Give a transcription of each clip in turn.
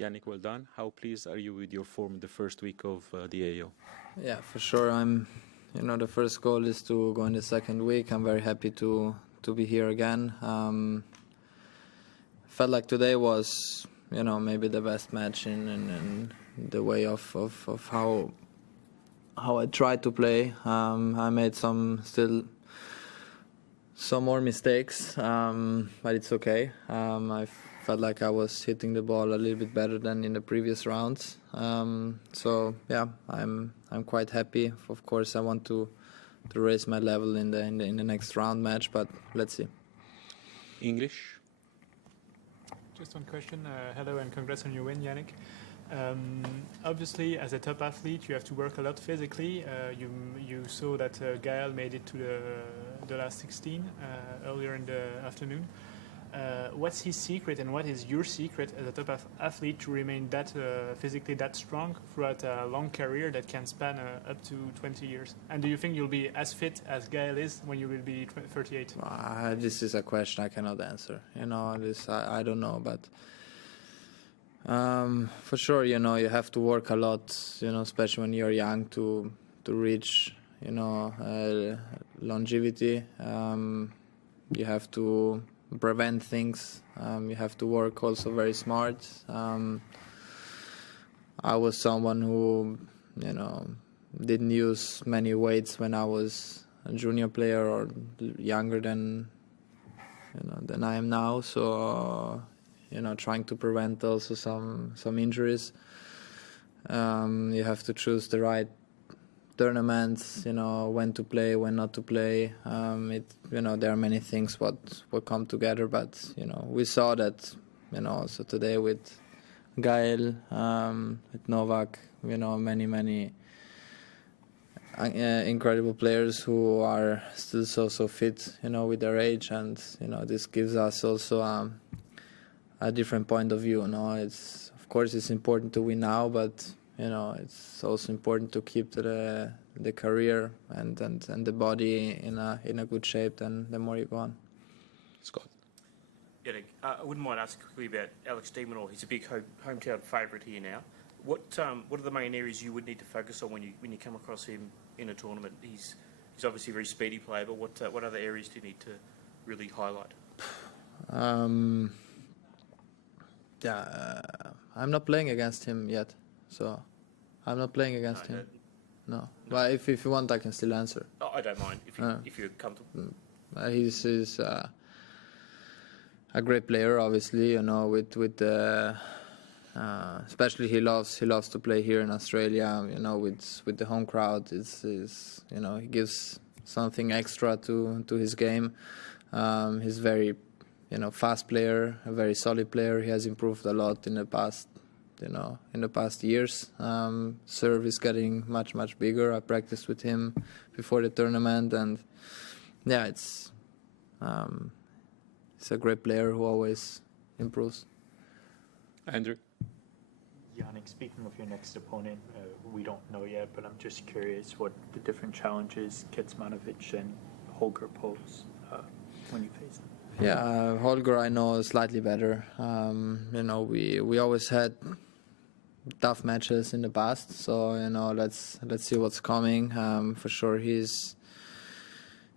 Jannik, well done. How pleased are you with your form in the first week of the AO? Yeah, for sure. The first goal is to go in the second week. I'm very happy to be here again. Felt like today was, maybe the best match in the way of how I tried to play. I made some more mistakes, but it's okay. I felt like I was hitting the ball a little bit better than in the previous rounds. So yeah, I'm quite happy. Of course, I want to raise my level in the next round match, but let's see. English. Just one question. Hello and congrats on your win, Jannik. Obviously, as a top athlete, you have to work a lot physically. You saw that Gael made it to the last 16 earlier in the afternoon. What's his secret, and what is your secret as a top athlete to remain that physically that strong throughout a long career that can span up to 20 years? And do you think you'll be as fit as Gael is when you will be 38? This is a question I cannot answer. I don't know, but for sure, you have to work a lot, especially when you're young to reach, longevity. You have to prevent things. You have to work also very smart. I was someone who, didn't use many weights when I was a junior player or younger than I am now. So, trying to prevent also some injuries. You have to choose the right tournaments, when to play, when not to play. There are many things what come together, but we saw that, also today with Gael, with Novak, many incredible players who are still so fit, with their age, and this gives us also a different point of view. It's of course it's important to win now, but it's also important to keep the career and the body in a good shape. Then the more you go on. Scott. Yeah, I wouldn't mind asking quickly about Alex de Minaur. He's a big hometown favourite here now. What are the main areas you would need to focus on when you come across him in a tournament? He's obviously a very speedy player, but what other areas do you need to really highlight? I'm not playing against him yet, so I'm not playing against him. No. But if you want, I can still answer. Oh, I don't mind if you're comfortable. He's a great player, obviously. With especially he loves to play here in Australia. With the home crowd, he gives something extra to his game. He's very fast player, a very solid player. He has improved a lot in the past. In the past years. Serve is getting much bigger. I practiced with him before the tournament, and yeah, it's a great player who always improves. Andrew. Jannik, speaking of your next opponent, we don't know yet, but I'm just curious what the different challenges Kecmanovic and Holger pose when you face them. Yeah, Holger I know slightly better. We always had tough matches in the past, so let's see what's coming. For sure, he's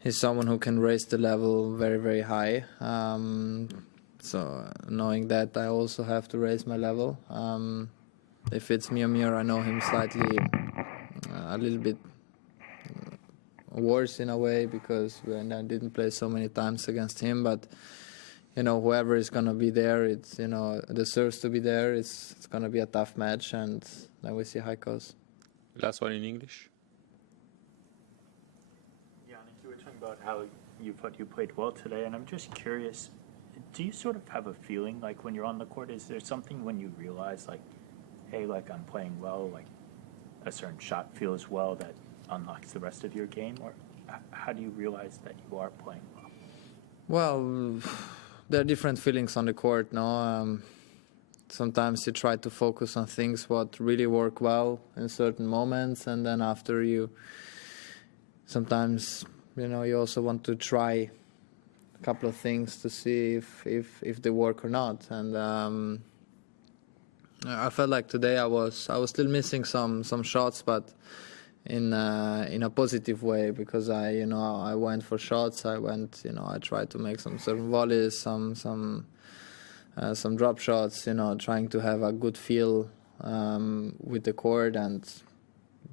someone who can raise the level very, very high. So knowing that, I also have to raise my level. If it's Minaur, I know him slightly, a little bit worse in a way, because I didn't play so many times against him, but whoever is going to be there, it's deserves to be there. It's going to be a tough match, and then we see how it goes. Last one in English. Jannik, you were talking about how you thought you played well today, and I'm just curious, do you sort of have a feeling, like when you're on the court, is there something when you realize, like, hey, like I'm playing well, like a certain shot feels well that unlocks the rest of your game, or how do you realize that you are playing well? Well, there are different feelings on the court, no? Sometimes you try to focus on things what really work well in certain moments, and then after sometimes you also want to try a couple of things to see if they work or not. And I felt like today I was still missing some shots, but in a positive way, because I went for shots. I tried to make some certain volleys, some drop shots. Trying to have a good feel with the court.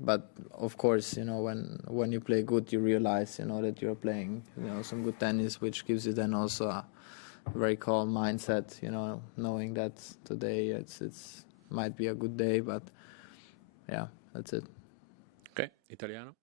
But of course, when you play good, you realize that you're playing some good tennis, which gives you then also a very calm mindset. Knowing that today it's might be a good day, but yeah, that's it. Ok, italiano.